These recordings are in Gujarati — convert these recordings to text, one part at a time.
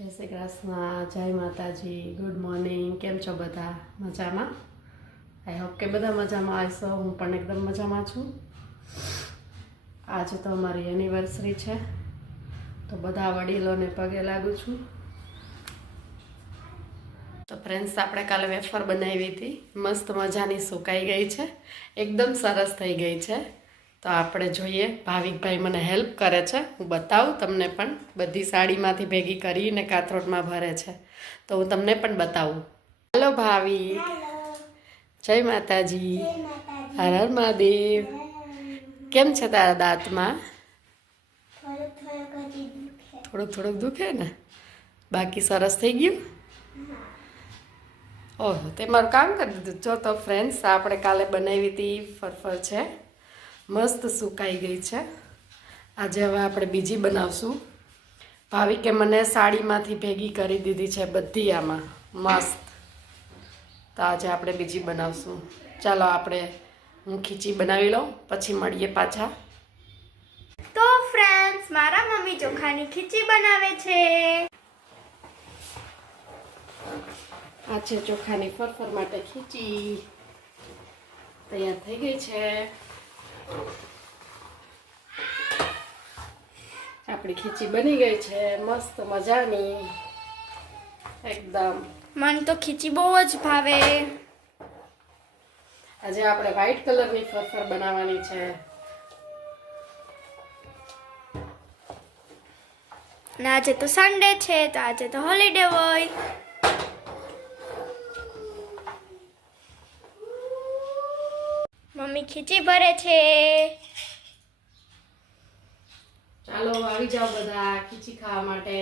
જય શ્રી કૃષ્ણ, જય માતાજી, ગુડ મોર્નિંગ. કેમ છો બધા? મજામાં? આઈ હોપ કે બધા મજામાં હશો. હું પણ એકદમ મજામાં છું. આજે તો અમારી એનિવર્સરી છે, તો બધા વડીલોને પગે લાગુ છું. તો ફ્રેન્ડ્સ, આપણે કાલે વેફર બનાવી હતી, મસ્ત મજાની સુકાઈ ગઈ છે, એકદમ સરસ થઈ ગઈ છે. તો આપણે જોઈએ, ભાવિકભાઈ મને હેલ્પ કરે છે. હું બતાવું તમને પણ. બધી સાડીમાંથી ભેગી કરીને કાથરોટમાં ભરે છે, તો હું તમને પણ બતાવું. હાલો ભાવિક, જય માતાજી, હર હર મહાદેવ. કેમ છે તારા દાંતમાં? થોડુંક દુખે ને? બાકી સરસ થઈ ગયું? ઓહ, તે મારું કામ કરી દીધું. જો તો ફ્રેન્ડ્સ, આપણે કાલે બનાવી હતી ફરફર છે, મસ્ત સુકાઈ ગઈ છે. આજે હવે આપણે બીજી બનાવશું. ભાવિકે મને સાડીમાંથી ભેગી કરી દીધી છે બધી આમાં મસ્ત. તો આજે આપણે બીજી બનાવશું. ચાલો આપણે હું ખીચી બનાવી લઉં, પછી મળીએ પાછા. તો ફ્રેન્ડ્સ, મારા મમ્મી ચોખાની ખીચી બનાવે છે. આ છે ચોખાની ફરફર માટે ખીચી. તૈયાર થઈ ગઈ છે આપણી ખીચી. બની ગઈ છે મસ્ત મજાની એકદમ. મને તો ખીચી બહુ જ ભાવે. આજે આપણે વ્હાઈટ કલરની ફરફર બનાવવાની છે. અને આજે તો સન્ડે છે, તો આજે તો હોલિડે હોય. મમ્મી ખીચી ભરે છે. ચાલો આવી જાઓ બધા ખીચી ખાવા માટે.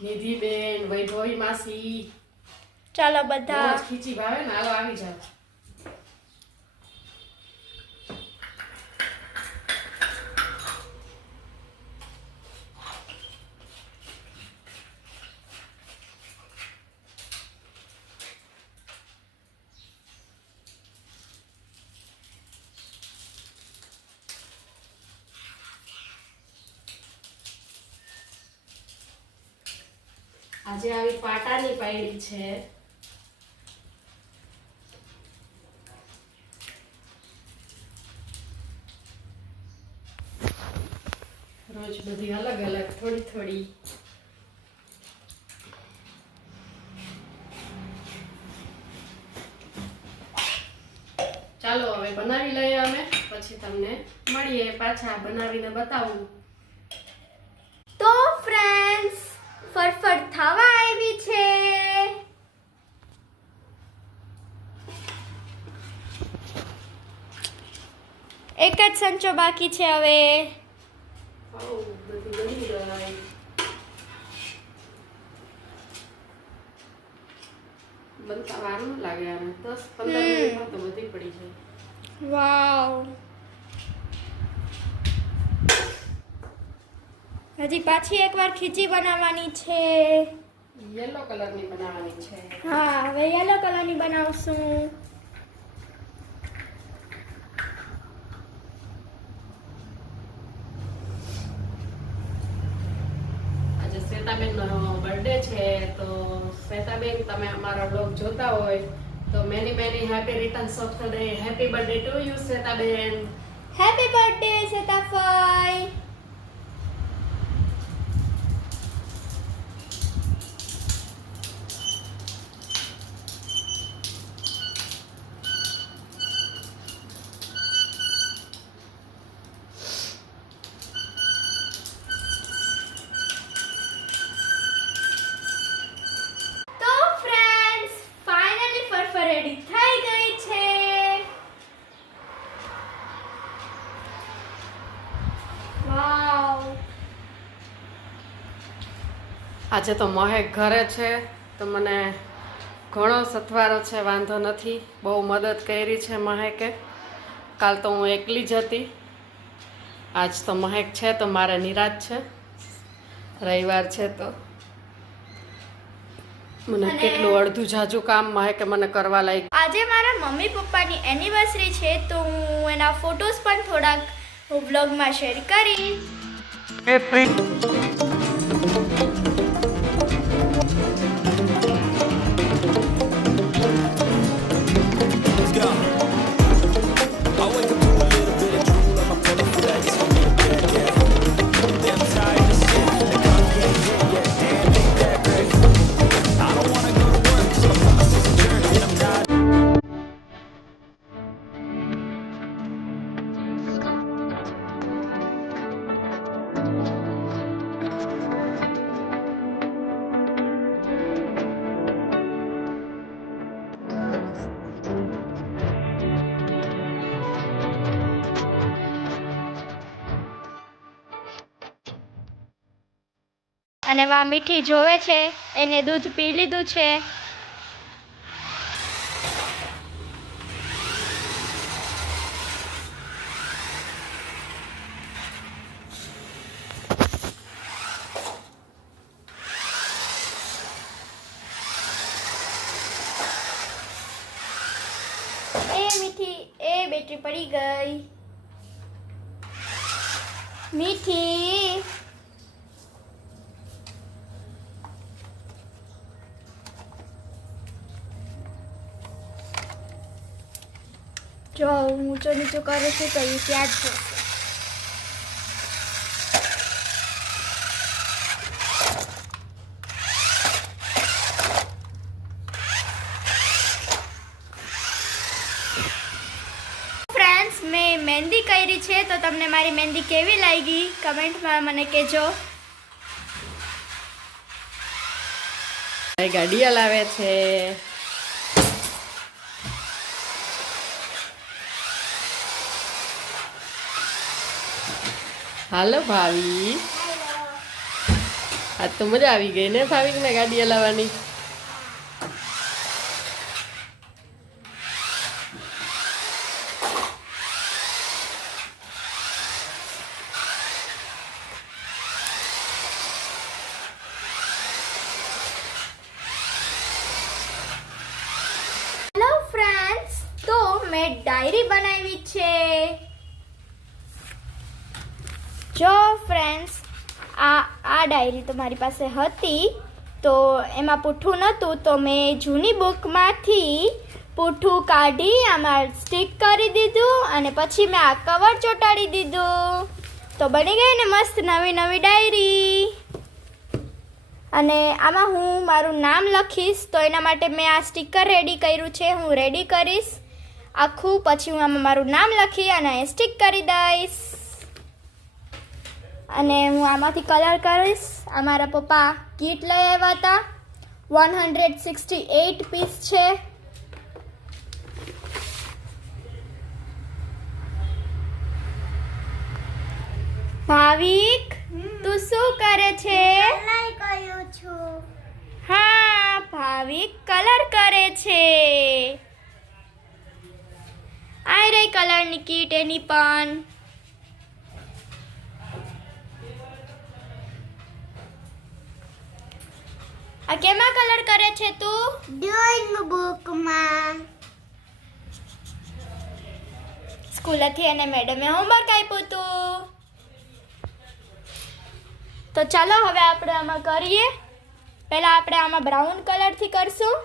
નિધિ બેન, વૈભવી માસી, ચાલો બધા. બહુ જ ખીચી ભાવે ને? હાલો આવી જાઓ. આજે આવી પાટાની પાયડી છે. રોજ બધી અલગ અલગ, થોડી થોડી. ચાલો હવે બનાવી લઈએ અમે, પછી તમને મળીએ પાછા, બનાવીને બતાવું. તો ફ્રેન્ડ્સ, ફરફર થવા આવી છે. એક જ સંચો બાકી છે હવે. બધી બની ગઈ. બનતા વાર ન લાગે, આને 10-15 મિનિટમાં તો બધી પડી જાય. વાવ. હજી પાછી એકવાર ખીચી બનાવવાની છે. યલો કલરની બનાવવાની છે. હા, હવે યલો કલરની બનાવશું. આજે શ્વેતાબેનનો બર્થડે છે, તો શ્વેતાબેન, તમે અમારો બ્લોગ જોતા હોય તો many many happy returns of the day. Happy birthday to you Shwetaben. Happy birthday Sitafai. તો ફ્રેન્ડ્સ, ફાઇનલી ફરફર રેડી થઈ ગઈ છે. વાવ. આજે તો મહેક ઘરે છે, તો મને ઘણો સથવારો છે, વાંધો નથી. બહુ મદદ કરી છે મહેકે. કાલ તો હું એકલી જ હતી. આજ તો મહેક છે, તો મારે નિરાશ છે. રવિવાર છે તો મને અને- કેટલું અડધું જાજુ કામમાં હે કે મને કરવા લાયક. આજે મારા મમ્મી પપ્પાની એનિવર્સરી છે તો હું એના ફોટોઝ પણ થોડાક વ્લોગમાં શેર કરીશ. Let's go. I wake up to a little bit of drool on my pillow flex. I'm in bed, yeah. Damn tired of shit. The coffee ain't hit yet. Damn, ain't that great. I don't wanna go to work 'cause my boss is a jerk and I'm not. અને વા મીઠી જોવે છે, એને દૂધ પી લીધું છે. એ મીઠી, એ બેટરી પડી ગઈ. મીઠી, જો હું ઊંચો નીચો કરું છું તો એ ત્યાં જ છે. ફ્રેન્ડ્સ, મેં મહેંદી કરી છે તો તમને મારી મહેંદી કેવી લાગી કમેન્ટમાં મને કહેજો. ભાઈ ગાડી હલાવે છે. હાલો ભાવી. આજ તો મજા આવી ગઈ ને ભાવિકને ગાડી હલાવવાની. હેલો ફ્રેન્ડ્સ, તો મેં ડાયરી બનાવી છે. જો ફ્રેન્ડ્સ, આ ડાયરી તો મારી પાસે હતી તો એમાં પૂઠું નહોતું તો મેં જૂની બુકમાંથી પૂઠું કાઢી આમાં સ્ટીક કરી દીધું અને પછી મેં આ કવર ચોંટાડી દીધું તો બની ગઈ ને મસ્ત નવી નવી ડાયરી. અને આમાં હું મારું નામ લખીશ તો એના માટે મેં આ સ્ટીકર રેડી કર્યું છે. હું રેડી કરીશ આખું, પછી હું આમાં મારું નામ લખી અને સ્ટીક કરી દઈશ. અને હું આમાંથી કલર કરીશ. આ મારા પપ્પા કીટ લઈ આવ્યા હતા. 168 પીસ છે. ભાવિક, તું શું કરે છે? હા, ભાવિક કલર કરે છે. આ રહી કલરની કીટ એની પણ. આ કેમાં કલર કરે છે તું? ડ્રોઈંગ બુકમાં. સ્કૂલેથી એને મેડમે હોમવર્ક આપ્યું હતું. તો ચાલો હવે આપણે આમાં કરીએ. પહેલા આપણે આમાં બ્રાઉન કલરથી કરશું.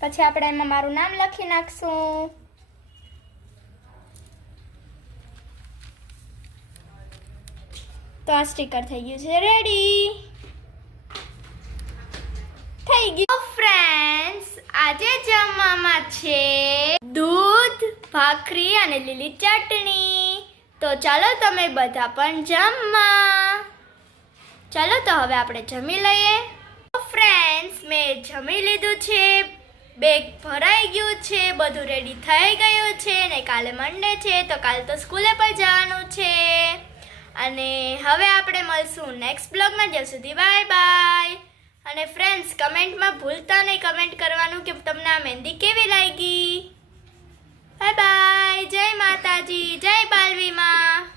પછી આપણે એમાં મારું નામ લખી નાખશું. તો આ સ્ટીકર થઈ ગયું છે રેડી. થઈ ગયું. ફ્રેન્ડ્સ, આજે જમવામાં છે દૂધ, ભાખરી અને લીલી ચટણી. તો ચાલો તમે બધા પણ જમવા. ચાલો તો હવે આપણે જમી લઈએ. ફ્રેન્ડ્સ, મેં જમી લીધું છે. બેગ ભરાઈ ગયું છે, બધું રેડી થઈ ગયું છે ને કાલે મંડે છે તો કાલે તો સ્કૂલે પણ જવાનું છે. અને હવે આપણે મળશું નેક્સ્ટ બ્લોગમાં. જ્યાં સુધી બાય બાય. અને ફ્રેન્ડ્સ કમેન્ટમાં ભૂલતા નહીં કમેન્ટ કરવાનું કે તમને આ મહેંદી કેવી લાગી. Bye bye. જય માતાજી, જય બાલવી માં.